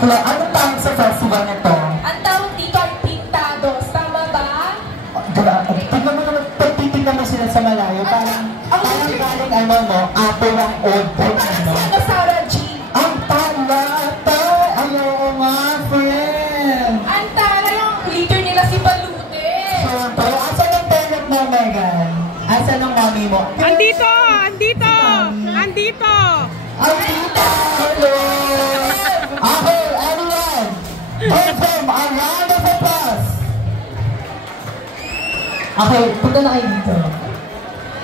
Ano tawag sa festival nito? Ang tawag dito ay Pintados. Tama ba? Tingnan mo naman, pagtitignan mo sila sa malayo, parang galing ano mo, apple ang old boy, ano? Ano, Sarah G? Ang talata! Ayaw nga, friend! Ang tala yung leader nila si Balute. Siyempre, asan ang parent mo, Megan? Asan ang mami mo? Andito! Andito! Andito! Andito! Hello! Okay, everyone! Give them a round of applause! Okay, punta na kayo dito.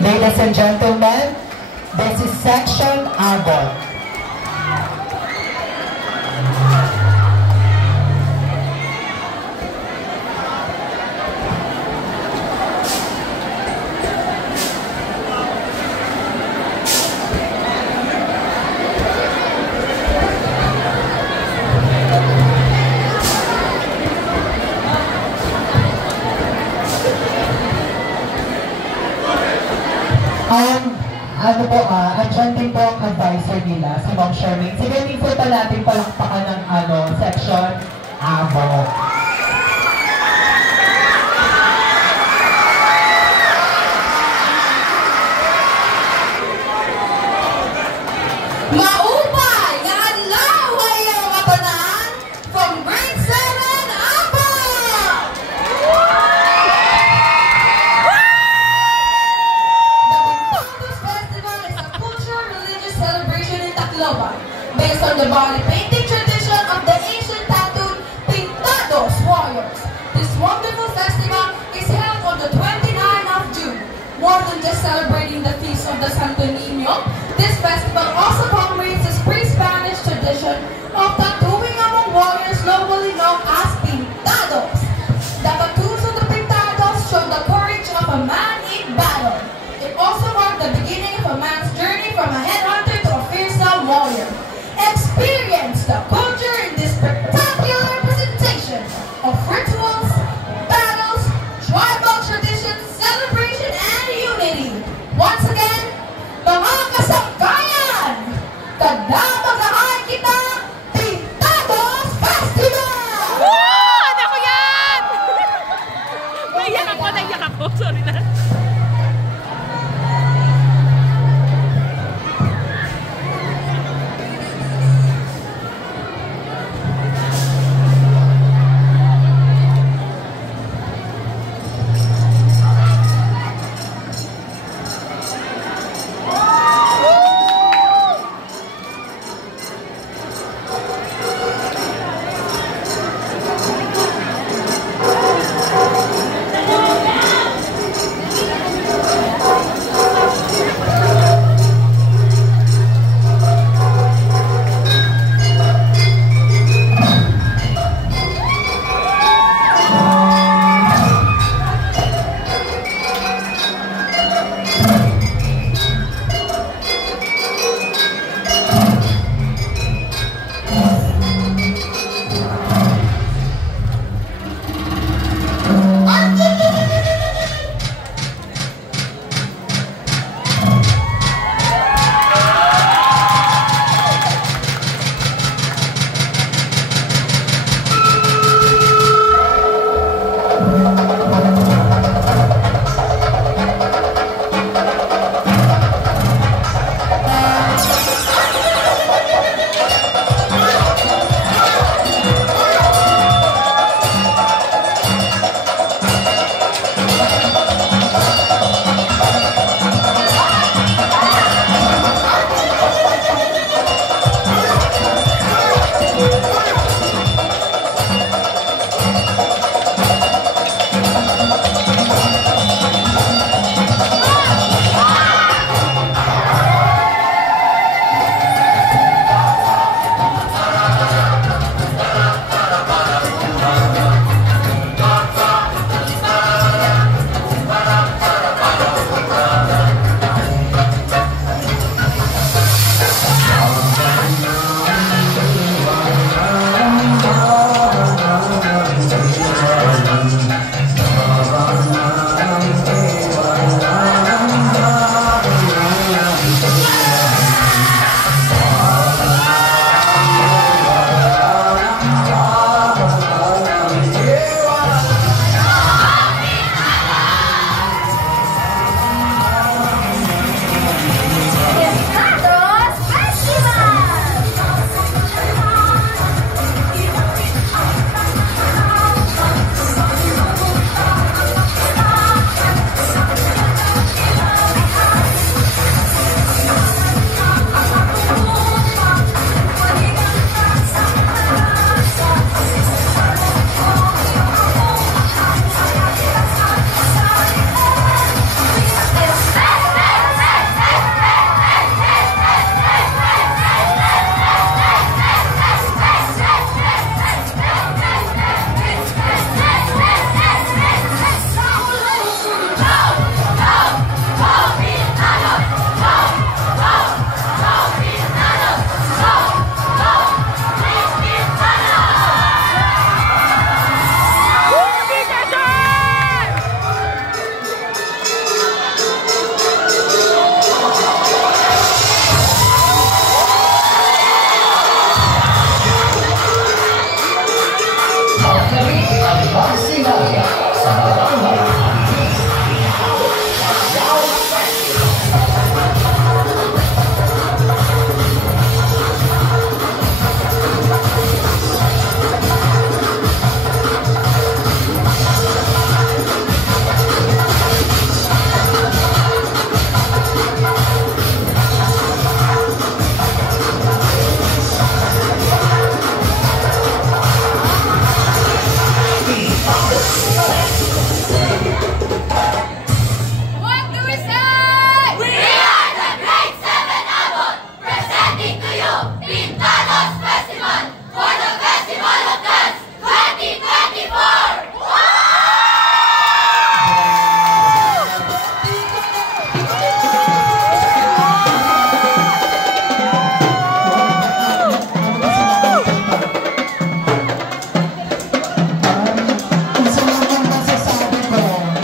Ladies and gentlemen, this is Section Abot. Andyan din po ang advisor nila, si Ma'am Charmaine. Sige, din po natin palakpakan ng section Abot. Maupay nga adlaw ayaw matanan from grade 7 Abot! The Pintados Festival is a cultural religious celebration in Tacloban based on the body painting tradition of the ancient tattooed Pintados warriors. This wonderful festival is held on the 29th of June. More than just celebrating the feast of the Santo Niño, this festival also commemorates the pre-Spanish tradition of tattooing among warriors locally known as Pintados. The tattoos of the Pintados show the courage of a man in battle. It also marked the beginning of a man's journey from a headhunter to a fearsome warrior. Experience the